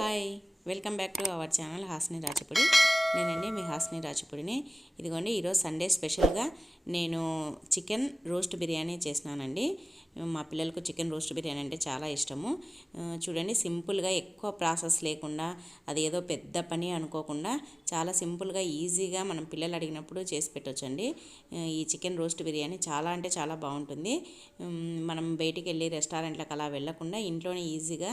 Hi welcome back to our channel Hasni Rajapudi నేనండి మీ హాస్ని రాజపూడిని ఇదిగోండి ఈరోజు సండే స్పెషల్గా నేను చికెన్ రోస్ట్ బిర్యానీ చేసినానండి. మా పిల్లలకు చికెన్ రోస్ట్ బిర్యానీ అంటే చాలా ఇష్టము. చూడండి సింపుల్గా ఎక్కువ ప్రాసెస్ లేకుండా అది ఏదో పెద్ద పని అనుకోకుండా చాలా సింపుల్గా ఈజీగా మనం పిల్లలు అడిగినప్పుడు చేసి పెట్టొచ్చండి. ఈ చికెన్ రోస్ట్ బిర్యానీ చాలా అంటే చాలా బాగుంటుంది. మనం బయటికి వెళ్ళి రెస్టారెంట్లకు అలా వెళ్ళకుండా ఇంట్లోనే ఈజీగా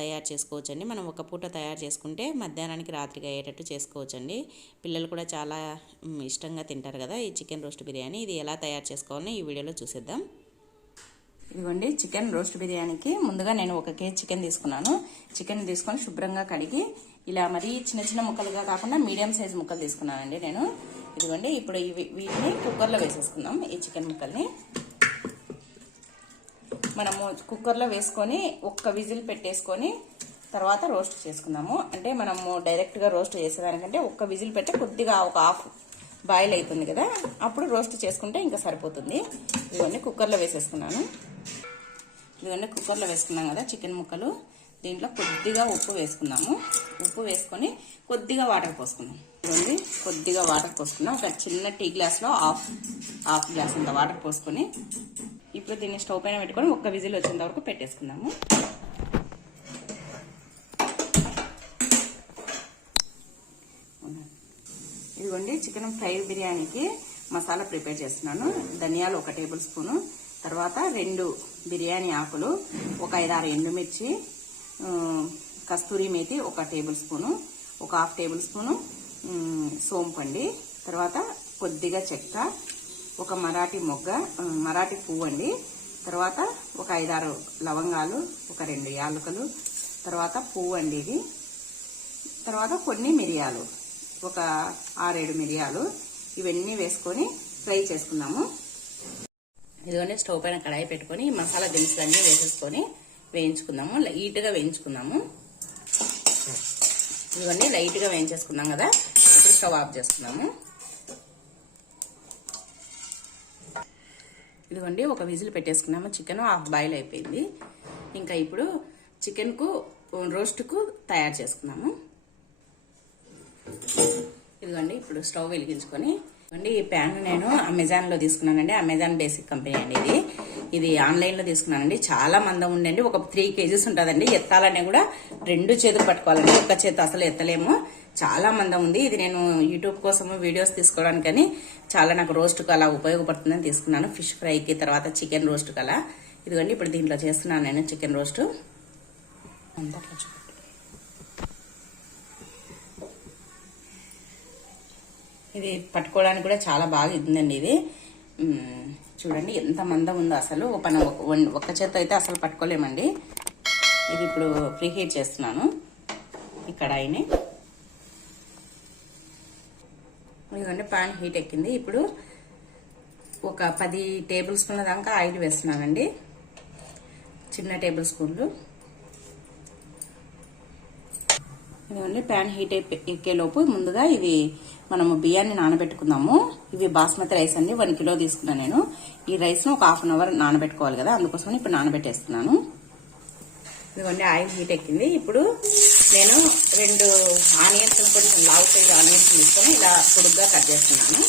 తయారు చేసుకోవచ్చండి. మనం ఒక పూట తయారు చేసుకుంటే మధ్యాహ్నానికి రాత్రికి అయ్యేటట్టు చేసుకోవచ్చండి. పిల్లలు కూడా చాలా ఇష్టంగా తింటారు కదా ఈ చికెన్ రోస్ట్ బిర్యానీ. ఇది ఎలా తయారు చేసుకోవాలో ఈ వీడియోలో చూసేద్దాం. ఇదిగోండి చికెన్ రోస్ట్ బిర్యానీకి ముందుగా నేను ఒక కేజీ చికెన్ తీసుకున్నాను. చికెన్ తీసుకొని శుభ్రంగా కడిగి ఇలా మరీ చిన్న చిన్న ముక్కలుగా కాకుండా మీడియం సైజ్ ముక్కలు తీసుకున్నానండి నేను. ఇదిగోండి ఇప్పుడు ఇవి వీటిని కుక్కర్లో వేసేసుకుందాం ఈ చికెన్ ముక్కల్ని. మనము కుక్కర్లో వేసుకొని ఒక్క విజిల్ పెట్టేసుకొని తర్వాత రోస్ట్ చేసుకుందాము. అంటే మనము డైరెక్ట్గా రోస్ట్ చేసేదానికంటే ఒక్క విజిల్ పెట్టి కొద్దిగా ఒక హాఫ్ బాయిల్ అవుతుంది కదా అప్పుడు రోస్ట్ చేసుకుంటే ఇంకా సరిపోతుంది. ఇవన్నీ కుక్కర్లో వేసేసుకున్నాను. ఇవన్నీ కుక్కర్లో వేసుకున్నాం కదా చికెన్ ముక్కలు. దీంట్లో కొద్దిగా ఉప్పు వేసుకున్నాము. ఉప్పు వేసుకొని కొద్దిగా వాటర్ పోసుకున్నాం ఇవ్వండి కొద్దిగా వాటర్ పోసుకున్నాం. ఒక చిన్న టీ గ్లాస్లో హాఫ్ హాఫ్ గ్లాస్ అంత వాటర్ పోసుకొని ఇప్పుడు దీన్ని స్టవ్ పైన పెట్టుకొని ఒక్క విజిల్ వచ్చేంత వరకు పెట్టేసుకున్నాము ఇదిగోండి చికెన్ ఫ్రై బిర్యానీకి మసాలా ప్రిపేర్ చేస్తున్నాను. ధనియాలు ఒక టేబుల్ స్పూను. తర్వాత రెండు బిర్యానీ ఆకులు ఒక ఐదారు ఎండుమిర్చి కస్తూరి మేతి ఒక టేబుల్ స్పూను ఒక హాఫ్ టేబుల్ స్పూను సోంపండి. సోంపు అండి తర్వాత కొద్దిగా చెక్క ఒక మరాఠీ మొగ్గ మరాఠీ పువ్వు అండి. తర్వాత ఒక ఐదారు లవంగాలు ఒక రెండు యాలకులు తర్వాత పువ్వు అండి ఇది. తర్వాత కొన్ని మిరియాలు. ఒక ఆరేడు మిరియాలు ఇవన్నీ వేసుకొని ఫ్రై చేసుకున్నాము ఇదిగోండి స్టవ్ పైన కడాయి పెట్టుకొని మసాలా మసాలా దినుసులన్నీ వేసేసుకొని వేయించుకుందాము. లైట్గా వేయించుకుందాము. ఇవన్నీ లైట్గా వేయించేసుకున్నాం కదా ఇప్పుడు స్టవ్ ఆఫ్ చేసుకున్నాము ఇదిగోండి ఒక విజిల్ పెట్టేసుకున్నాము. చికెన్ హాఫ్ బాయిల్ అయిపోయింది. ఇంకా ఇప్పుడు చికెన్కు రోస్ట్కు తయారు చేసుకున్నాము ఇదిగోండి ఇప్పుడు స్టవ్ వెలిగించుకొని ఇదిగోండి ఈ ప్యాన్ నేను అమెజాన్లో తీసుకున్నానండి. అమెజాన్ బేసిక్ కంపెనీ అండి ఇది. ఇది ఆన్లైన్లో తీసుకున్నానండి. చాలా మందం ఉండండి ఒక త్రీ కేజీస్ ఉంటుందండి. ఎత్తాలనే కూడా రెండు చేతులు పట్టుకోవాలండి. ఒక్క చేతి అసలు ఎత్తలేము. చాలా మందం ఉంది. ఇది నేను యూట్యూబ్ కోసం వీడియోస్ తీసుకోవడానికని చాలా నాకు రోస్ట్కి అలా ఉపయోగపడుతుందని తీసుకున్నాను. ఫిష్ ఫ్రైకి తర్వాత చికెన్ రోస్ట్కి అలా ఇదిగోండి ఇప్పుడు దీంట్లో చేస్తున్నాను నేను చికెన్ రోస్ట్. అంతా అట్లా చూడండి. ఇది పట్టుకోవడానికి కూడా చాలా బాగా ఇద్దండి ఇది. చూడండి ఎంత మందం ఉందో అసలు. ఒక పని ఒక- వన్- ఒక్క చేత్తో అయితే అసలు పట్టుకోలేమండి. ఇది ఇప్పుడు ఫ్రీ హీట్ చేస్తున్నాను. ఈ కడాయిని ఇదిగోండి పాన్ హీట్ ఎక్కింది. ఇప్పుడు ఒక పది టేబుల్ స్పూన్ల దాకా ఆయిల్ వేస్తున్నానండి. చిన్న టేబుల్ స్పూన్లు. ఇదిగోండి ప్యాన్ హీట్ అయిపో- ఎక్కేలోపు ముందుగా ఇది మనము బియ్యాన్ని నానబెట్టుకుందాము. ఇవి బాస్మతి రైస్ అండి వన్ కిలో తీసుకున్నాను నేను. ఈ రైస్ను ఒక హాఫ్ అన్ అవర్ నానబెట్టుకోవాలి కదా అందుకోసం ఇప్పుడు నానబెట్టేస్తున్నాను. ఇదిగోండి ఆయిల్ హీట్ ఎక్కింది. ఇప్పుడు నేను రెండు ఆనియన్స్ కొంచెం లావు సైజ్ ఆనియన్స్ తీసుకొని ఇలా పొడుగ్గా కట్ చేస్తున్నాను.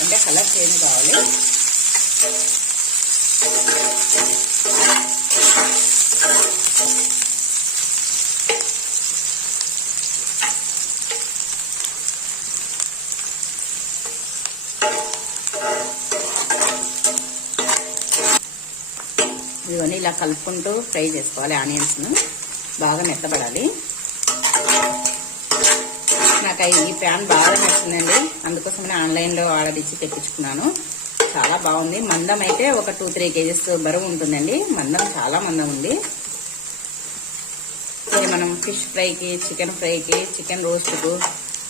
అంటే కలర్ చేంజ్ కావాలి. ఇవన్నీ ఇలా కలుపుకుంటూ ఫ్రై చేసుకోవాలి ఆనియన్స్ను. బాగా మెత్తబడాలి. నాకు ఈ ప్యాన్ బాగా నచ్చిందండి. అందుకోసం ఆన్లైన్లో ఆర్డర్ ఇచ్చి తెప్పించుకున్నాను. చాలా బాగుంది. మందం అయితే ఒక టూ త్రీ కేజీస్ బరువు ఉంటుందండి. మందం చాలా మందం ఉంది. ఇది మనం ఫిష్ ఫ్రైకి చికెన్ ఫ్రైకి చికెన్ రోస్ట్కు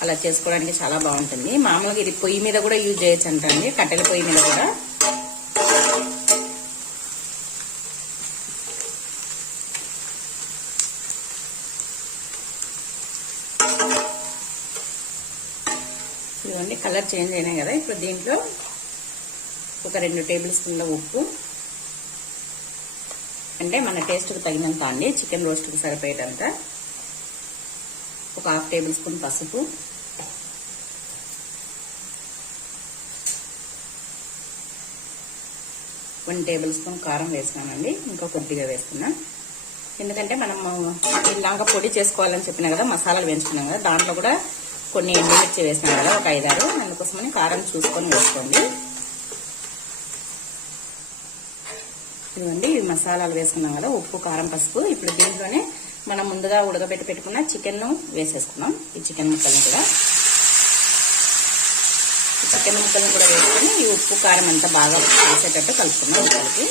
అలా చేసుకోవడానికి చాలా బాగుంటుంది. మామూలుగా ఇది పొయ్యి మీద కూడా యూజ్ చేయొచ్చు అంటండి కట్టెల పొయ్యి మీద కూడా. ఇవన్నీ కలర్ చేంజ్ అయినాయి కదా. ఇప్పుడు దీంట్లో ఒక రెండు టేబుల్ స్పూన్ల ఉప్పు. అంటే మన టేస్ట్కి తగినంత అండి. చికెన్ రోస్ట్కి సరిపోయేటంత. ఒక హాఫ్ టేబుల్ స్పూన్ పసుపు. వన్ టేబుల్ స్పూన్ కారం వేసినానండి. ఇంకా కొద్దిగా వేస్తున్నాం. ఎందుకంటే మనము ఇలాగా పొడి చేసుకోవాలని చెప్పినా కదా మసాలాలు వేయించుకున్నాం కదా దాంట్లో కూడా కొన్ని ఎండుమిర్చి వేసినాం కదా ఒక ఐదారు. అందుకోసమని కారం చూసుకొని వేసుకోండి. ఇదిగోండి ఈ మసాలాలు వేసుకున్నాం కదా ఉప్పు కారం పసుపు. ఇప్పుడు దీంట్లోనే మనం ముందుగా ఉడకబెట్టి పెట్టుకున్న చికెన్ వేసేసుకున్నాం. ఈ చికెన్ ముక్కలను కూడా. చికెన్ ముక్కలను కూడా వేసుకొని ఈ ఉప్పు కారం అంతా బాగా వేసేటట్టు కలుపుకున్నాం ముక్కలకి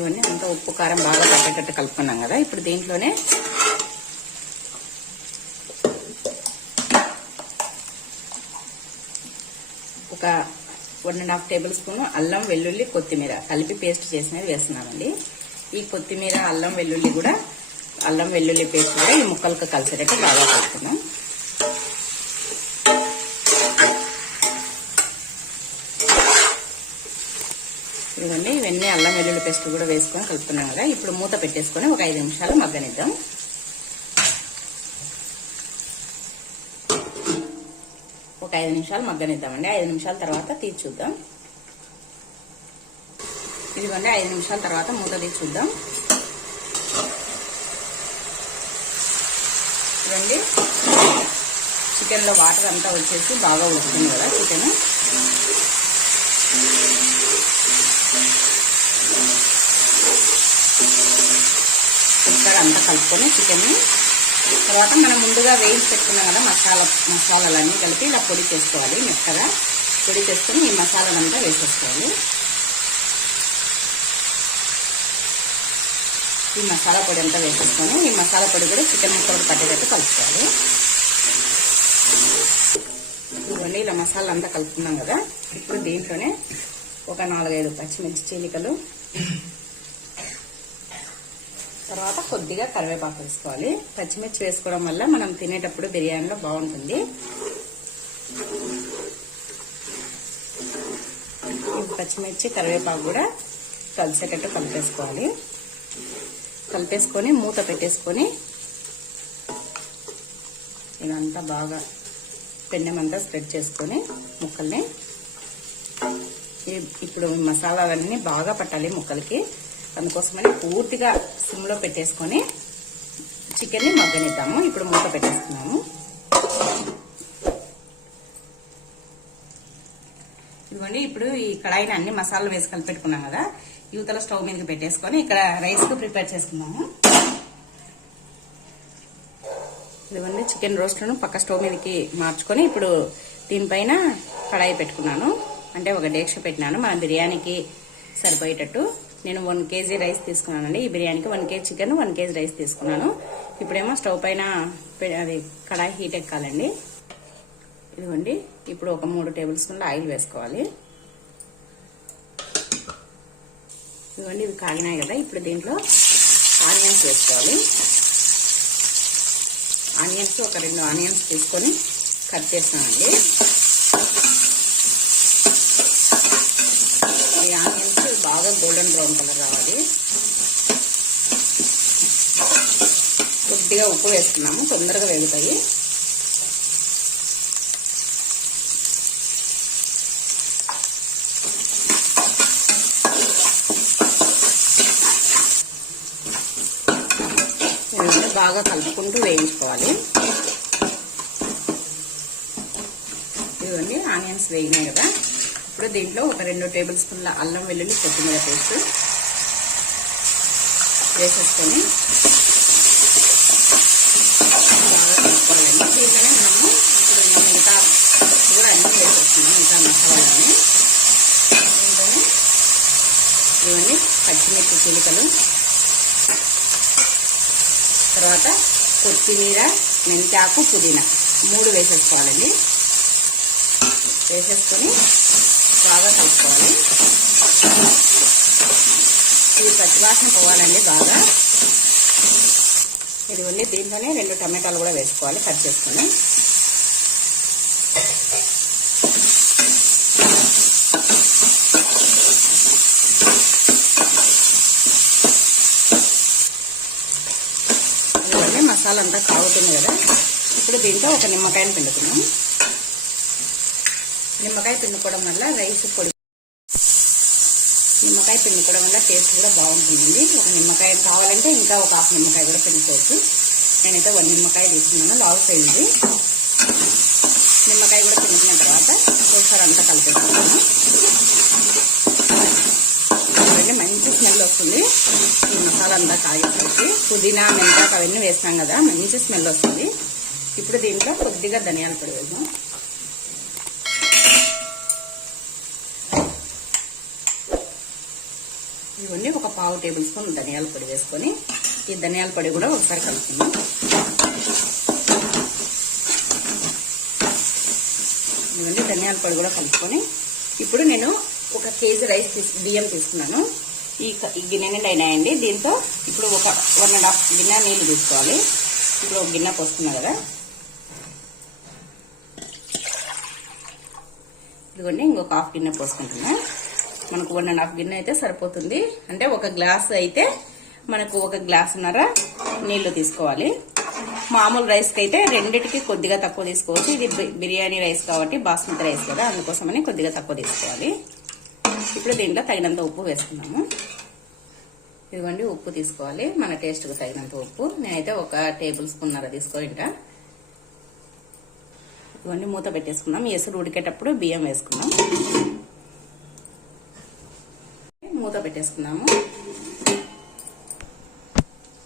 ఇవన్నీ అంతా ఉప్పు కారం బాగా తగ్గేటట్టు కలుపుకున్నాం కదా. ఇప్పుడు దీంట్లోనే ఒక one and half table spoon అల్లం వెల్లుల్లి కొత్తిమీర కలిపి పేస్ట్ చేసినది వేస్తున్నామండి. ఈ కొత్తిమీర అల్లం వెల్లుల్లి కూడా అల్లం వెల్లుల్లి పేస్ట్ కూడా ఈ ముక్కలకు కలిసేటట్టు బాగా కలుపుకున్నాం వెల్లుల్లి పేస్ట్ కూడా వేసుకొని కలుపుతున్నాం కదా ఇప్పుడు మూత పెట్టేసుకొని ఒక ఐదు నిమిషాలు మగ్గనిద్దాం. ఒక ఐదు నిమిషాలు మగ్గనిద్దామండి. ఐదు నిమిషాల తర్వాత తీసి చూద్దాం. ఇదిగోండి ఐదు నిమిషాల తర్వాత మూత తీసి చూద్దాం. చూడండి చికెన్లో వాటర్ అంతా వచ్చేసి బాగా వస్తుంది కదా చికెన్. అంతా కలుపుకొని చికెన్ని తర్వాత మనం ముందుగా వేయించి పెట్టుకున్నాం కదా మసాలా మసాలాలన్నీ కలిపి ఇలా పొడి చేసుకోవాలి మెత్తగా. పొడి చేసుకొని ఈ మసాలాలంతా వేసేసుకోవాలి. ఈ మసాలా పొడి అంతా వేసేసుకొని ఈ మసాలా పొడి కూడా చికెన్ ముక్కలకు పట్టేటట్టు కలుపుకోవాలి. ఇవన్నీ ఇలా మసాలా అంతా కలుపుకున్నాం కదా. ఇప్పుడు దీంట్లోనే ఒక నాలుగైదు పచ్చిమిర్చి చీలికలు తర్వాత కొద్దిగా కరివేపాకు వేసుకోవాలి. పచ్చిమిర్చి వేసుకోవడం వల్ల మనం తినేటప్పుడు బిర్యానీలో బాగుంటుంది. పచ్చిమిర్చి కరివేపాకు కూడా కలిసేటట్టు కలిపేసుకోవాలి. కలిపేసుకొని మూత పెట్టేసుకొని ఇదంతా బాగా పెండమంతా స్ప్రెడ్ చేసుకొని ముక్కల్ని ఇప్పుడు మసాలాలన్నీ బాగా పట్టాలి ముక్కలకి. అందుకోసమని పూర్తిగా సిమ్లో పెట్టేసుకొని చికెన్ని మగ్గనిద్దాము. ఇప్పుడు మూత పెట్టేస్తున్నాము ఇదిగోండి ఇప్పుడు ఈ కడాయిని అన్ని మసాలాలు వేసి కలిపి పెట్టుకున్నాం కదా యువతల స్టవ్ మీదకి పెట్టేసుకొని ఇక్కడ రైస్కు ప్రిపేర్ చేసుకున్నాము. ఇదిగోండి చికెన్ రోస్ట్ను పక్క స్టవ్ మీదకి మార్చుకొని ఇప్పుడు దీనిపైన కడాయి పెట్టుకున్నాను. అంటే ఒక డేక్ష పెట్టినాను. మన బిర్యానీకి సరిపోయేటట్టు. నేను వన్ కేజీ రైస్ తీసుకున్నానండి. ఈ బిర్యానీకి one KG chicken one KG rice తీసుకున్నాను. ఇప్పుడేమో స్టవ్ పైన అది కడాయి హీట్ ఎక్కాలండి. ఇదిగోండి. ఇప్పుడు ఒక మూడు టేబుల్ స్పూన్ల ఆయిల్ వేసుకోవాలి. ఇదిగోండి ఇవి కాగినాయి కదా. ఇప్పుడు దీంట్లో ఆనియన్స్ వేసుకోవాలి. ఆనియన్స్ ఒక రెండు ఆనియన్స్ తీసుకొని కట్ చేస్తానండి ఈ ఆనియన్స్ బాగా గోల్డెన్ బ్రౌన్ కలర్ రావాలి కొద్దిగా ఉప్పు వేస్తున్నాము తొందరగా వేగుతాయి. బాగా కలుపుకుంటూ వేయించుకోవాలి. ఇదిగోండి ఆనియన్స్ వేగినాయి కదా. ఇప్పుడు దీంట్లో ఒక రెండు టేబుల్ స్పూన్ల అల్లం వెల్లుల్లి కొత్తిమీర పేస్ట్ వేసేసుకొని బాగా కలుపుకోవాలండి దీంట్లోనే మనము ఇప్పుడు మిగతా కూడా అన్నీ వేసేస్తున్నాం మిగతా మసాలాలన్నీ దీంట్లోనే ఇవన్నీ పచ్చిమిర్చి చిలుకలు తర్వాత కొత్తిమీర మెంతాకు పుదీనా. మూడు వేసేసుకోవాలండి. వేసేసుకొని బాగా కలుపుకోవాలి. ఇది పచ్చివాసన పోవాలండి బాగా. ఇదిగోండి దీంట్లోనే రెండు టమాటాలు కూడా వేసుకోవాలి కట్ చేసుకొని. మసాలా అంతా కాగుతుంది కదా. ఇప్పుడు దీంట్లో ఒక నిమ్మకాయని పిండుకున్నాం నిమ్మకాయ పిండుకోవడం వల్ల రైస్ పొడి నిమ్మకాయ పిండుకోవడం వల్ల టేస్ట్ కూడా బాగుంటుందండి ఒక నిమ్మకాయ కావాలంటే ఇంకా ఒక హాఫ్ నిమ్మకాయ కూడా పిండుకోవచ్చు. నేనైతే వన్ నిమ్మకాయ తీసుకున్నాను లావు సైజుది నిమ్మకాయ కూడా పిండుకున్న తర్వాత ఒకసారి అంతా కలిపేసుకున్నాను చూడండి మంచి స్మెల్ వస్తుంది. ఈ మసాలా అంతా కాగేసరికి పుదీనా మెంతాకు అవన్నీ వేస్తాం కదా మంచి స్మెల్ వస్తుంది. ఇప్పుడు దీంట్లో కొద్దిగా ధనియాల పొడి వేద్దాం. ఇవన్నీ ఒక పావు టేబుల్ స్పూన్ ధనియాల పొడి వేసుకొని ఈ ధనియాల పొడి కూడా ఒకసారి కలుపుకుందాం. ఇవన్నీ ధనియాల పొడి కూడా కలుపుకొని ఇప్పుడు నేను ఒక కేజీ రైస్ తీసు బియ్యం తీసుకున్నాను. ఈ గిన్నె నిండా అయినాయండి. దీంతో ఇప్పుడు ఒక వన్ అండ్ హాఫ్ గిన్నె నీళ్ళు తీసుకోవాలి. ఇప్పుడు ఒక గిన్నె పోస్తున్నా కదా. ఇదిగోండి ఇంకొక హాఫ్ గిన్నె పోసుకుంటున్నా. మనకు వన్ అండ్ హాఫ్ గిన్నె అయితే సరిపోతుంది. అంటే ఒక గ్లాస్ అయితే మనకు ఒక గ్లాసున్నర నీళ్ళు తీసుకోవాలి. మామూలు రైస్కి అయితే రెండిటికి కొద్దిగా తక్కువ తీసుకోవచ్చు. ఇది బిర్యానీ రైస్ కాబట్టి బాస్మతి రైస్ కదా అందుకోసమని కొద్దిగా తక్కువ తీసుకోవాలి. ఇప్పుడు దీంట్లో తగినంత ఉప్పు వేసుకున్నాము. ఇదిగోండి ఉప్పు తీసుకోవాలి. మన టేస్ట్కి తగినంత ఉప్పు. నేనైతే ఒక టేబుల్ స్పూన్ నర తీసుకోంటా ఇవన్నీ మూత పెట్టేసుకున్నాం. ఎసురు ఉడికేటప్పుడు బియ్యం వేసుకున్నాం. మూత పెట్టేసుకున్నాము.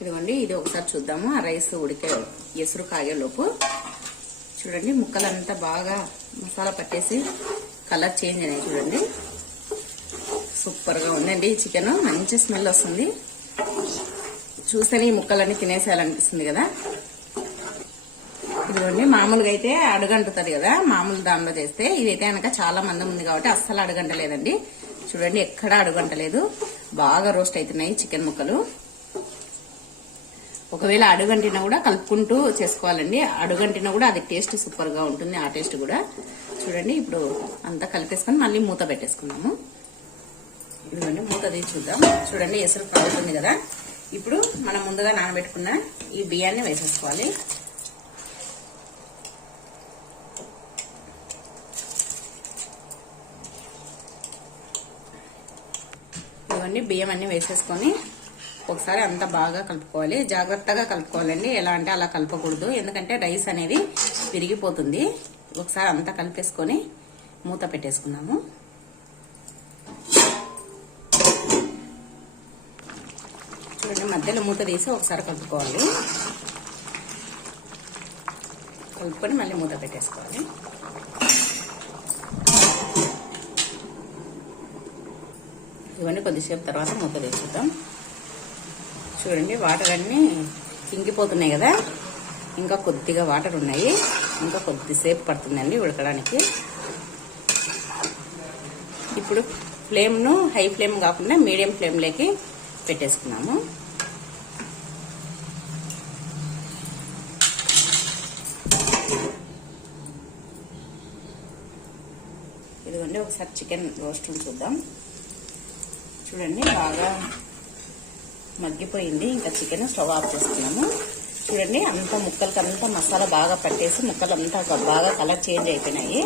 ఇదిగోండి ఇది ఒకసారి చూద్దాము. ఆ రైస్ ఉడికే ఎసురు కాగేలోపు చూడండి ముక్కలంతా బాగా మసాలా పట్టేసి కలర్ చేంజ్ అయినాయి చూడండి. సూపర్గా ఉందండి. ఈ చికెన్ మంచి స్మెల్ వస్తుంది. చూసాను ఈ ముక్కలన్నీ తినేసేయాలనిపిస్తుంది కదా. ఇదిగోండి మామూలుగా అయితే అడుగంటుతుంది కదా మామూలు దానిలో చేస్తే. ఇదైతే కనుక చాలా మందం ఉంది కాబట్టి అస్సలు అడుగంటలేదండి. చూడండి ఎక్కడా అడుగంటలేదు. బాగా రోస్ట్ అవుతున్నాయి చికెన్ ముక్కలు. ఒకవేళ అడుగంటినా కూడా కలుపుకుంటూ చేసుకోవాలండి. అడుగంటినా కూడా అది టేస్ట్ సూపర్గా ఉంటుంది ఆ టేస్ట్ కూడా. చూడండి ఇప్పుడు అంతా కలిపేసుకొని మళ్ళీ మూత పెట్టేసుకున్నాము ఇదిగోండి మూత తీసి చూద్దాం. చూడండి ఎసరు కాగుతుంది కదా. ఇప్పుడు మనం ముందుగా నానబెట్టుకున్న ఈ బియ్యాన్ని వేసేసుకోవాలి. ఇవన్నీ బియ్యం అన్ని వేసేసుకొని ఒకసారి అంతా బాగా కలుపుకోవాలి. జాగ్రత్తగా కలుపుకోవాలండి. ఎలా అంటే అలా కలపకూడదు. ఎందుకంటే రైస్ అనేది విరిగిపోతుంది. ఒకసారి అంతా కలిపేసుకొని మూత పెట్టేసుకున్నాము చూడండి మధ్యలో మూత తీసి ఒకసారి కలుపుకోవాలి. కలుపుకొని మళ్ళీ మూత పెట్టేసుకోవాలి. ఇవన్నీ కొద్దిసేపు తర్వాత మూత తీసుకుందాం చూడండి వాటర్ అన్నీ ఇంకిపోతున్నాయి కదా. ఇంకా కొద్దిగా వాటర్ ఉన్నాయి. ఇంకా కొద్దిసేపు పడుతుందండి ఉడకడానికి. ఇప్పుడు ఫ్లేమ్ను హై ఫ్లేమ్ కాకుండా మీడియం ఫ్లేమ్లోకి పెట్టేసుకున్నాము. ఇదిగోండి ఒకసారి చికెన్ రోస్ట్ చూద్దాం. చూడండి బాగా మగ్గిపోయింది. ఇంకా చికెన్ స్టవ్ ఆఫ్ చేసుకున్నాము. చూడండి అంత ముక్కలకి అంతా మసాలా బాగా పట్టేసి ముక్కలు అంతా బాగా కలర్ చేంజ్ అయిపోయినాయి.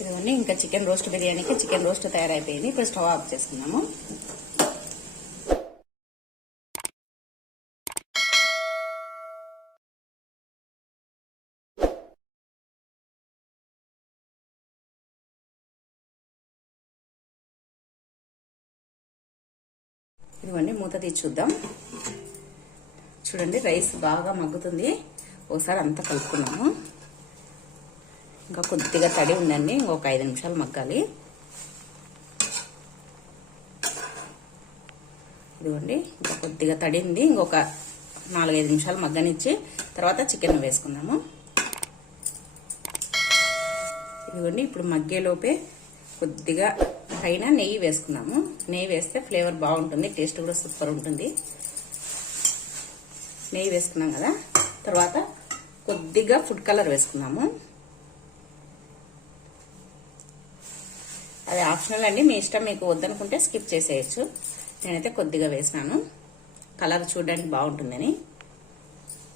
ఇదిగోండి ఇంకా చికెన్ రోస్ట్ బిర్యానీకి చికెన్ రోస్ట్ తయారైపోయింది. ఇప్పుడు స్టవ్ ఆఫ్ చేసుకున్నాము. ఇదిగోండి మూత తీసి చూద్దాం. చూడండి రైస్ బాగా మగ్గుతుంది. ఒకసారి అంతా కలుపుకున్నాము ఇంకా కొద్దిగా తడి ఉందండి ఇంకొక ఐదు నిమిషాలు మగ్గాలి. ఇదిగోండి ఇంకా కొద్దిగా తడింది ఇంకొక నాలుగైదు నిమిషాలు మగ్గనిచ్చి తర్వాత చికెన్ వేసుకుందాము. ఇదిగోండి ఇప్పుడు మగ్గేలోపే కొద్దిగా పైన నెయ్యి వేసుకున్నాము. నెయ్యి వేస్తే ఫ్లేవర్ బాగుంటుంది టేస్ట్ కూడా సూపర్ ఉంటుంది. నెయ్యి వేసుకున్నాం కదా. తర్వాత కొద్దిగా ఫుడ్ కలర్ వేసుకున్నాము. అది ఆప్షనల్ అండి. మీ ఇష్టం మీకు వద్దనుకుంటే స్కిప్ చేసేయచ్చు. నేనైతే కొద్దిగా వేసినాను. కలర్ చూడడానికి బాగుంటుందని.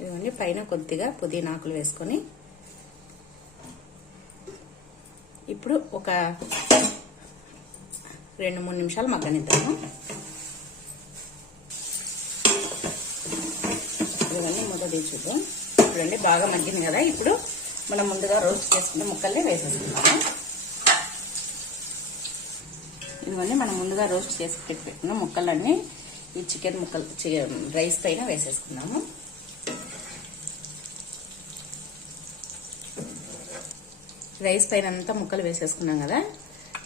ఇదిగోండి పైన కొద్దిగా పుదీనాకులు వేసుకొని. ఇప్పుడు ఒక రెండు మూడు నిమిషాలు మగ్గనిద్దాము. ఇవన్నీ మూత తీర్చుద్దాం చూడండి బాగా మగ్గింది కదా. ఇప్పుడు మనం ముందుగా రోస్ట్ చేసుకున్న ముక్కల్ని వేసేసుకుందాము. ఇవన్నీ మనం ముందుగా రోస్ట్ చేసి పెట్టి ముక్కలన్నీ ఈ చికెన్ ముక్కలు రైస్ పైన వేసేసుకున్నాము రైస్ పైన అంతా ముక్కలు వేసేసుకున్నాం కదా.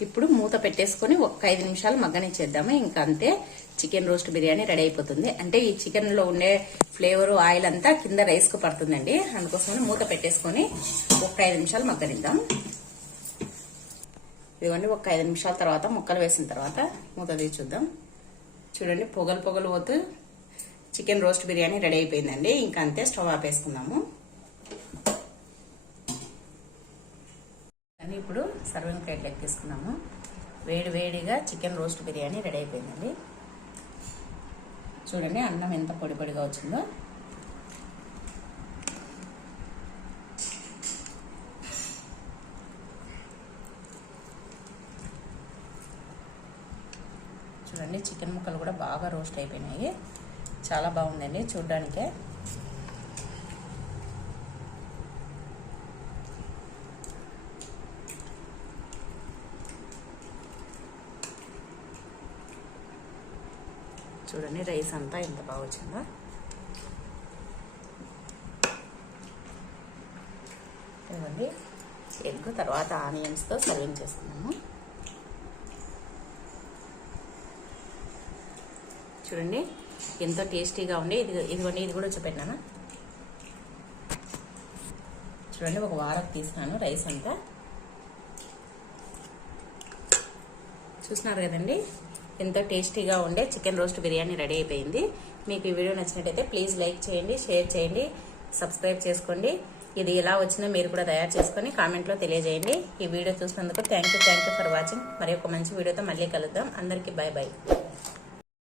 ఇప్పుడు మూత పెట్టేసుకొని ఒక ఐదు నిమిషాలు మగ్గనిచ్చేద్దాము ఇంకా అంతే చికెన్ రోస్ట్ బిర్యానీ రెడీ అయిపోతుంది. అంటే ఈ చికెన్లో ఉండే ఫ్లేవర్ ఆయిల్ అంతా కింద రైస్కు పడుతుందండి. అందుకోసమని మూత పెట్టేసుకొని ఒక ఐదు నిమిషాలు మగ్గనిద్దాం. ఇదిగోండి ఒక ఐదు నిమిషాల తర్వాత ముక్కలు వేసిన తర్వాత మూత తీసి చూద్దాం. చూడండి పొగలు పొగలు పోతూ చికెన్ రోస్ట్ బిర్యానీ రెడీ అయిపోయిందండి. ఇంకా అంతే స్టవ్ ఆపేసుకుందాము. అని ఇప్పుడు సర్వింగ్ ప్లేట్ ఎక్కిస్తున్నాము వేడి వేడిగా చికెన్ రోస్ట్ బిర్యానీ రెడీ అయిపోయిందండి. చూడండి అన్నం ఎంత పొడి పొడిగా వచ్చిందో. చూడండి చికెన్ ముక్కలు కూడా బాగా రోస్ట్ అయిపోయినాయి. చాలా బాగుందండి చూడ్డానికే. చూడండి రైస్ అంతా ఎంత బాగా వచ్చిందో. ఇవ్వండి ఎగ్ తర్వాత ఆనియన్స్తో సర్వింగ్ చేసుకున్నాము చూడండి ఎంతో టేస్టీగా ఉండి ఇది ఇదిగోండి ఇది కూడా చూపెట్టినానా చూడండి ఒక వారం తీసినాను రైస్ అంతా. చూస్తున్నారు కదండి? ఎంతో టేస్టీగా ఉండే చికెన్ రోస్ట్ బిర్యానీ రెడీ అయిపోయింది. మీకు ఈ వీడియో నచ్చినట్టయితే ప్లీజ్ లైక్ చేయండి షేర్ చేయండి సబ్స్క్రైబ్ చేసుకోండి. ఇది ఎలా వచ్చిందో మీరు కూడా తయారు చేసుకొని కామెంట్లో తెలియజేయండి. ఈ వీడియో చూసినందుకు thank you thank you for watching. మరి ఒక మంచి వీడియోతో మళ్ళీ కలుద్దాం. అందరికీ బాయ్ బాయ్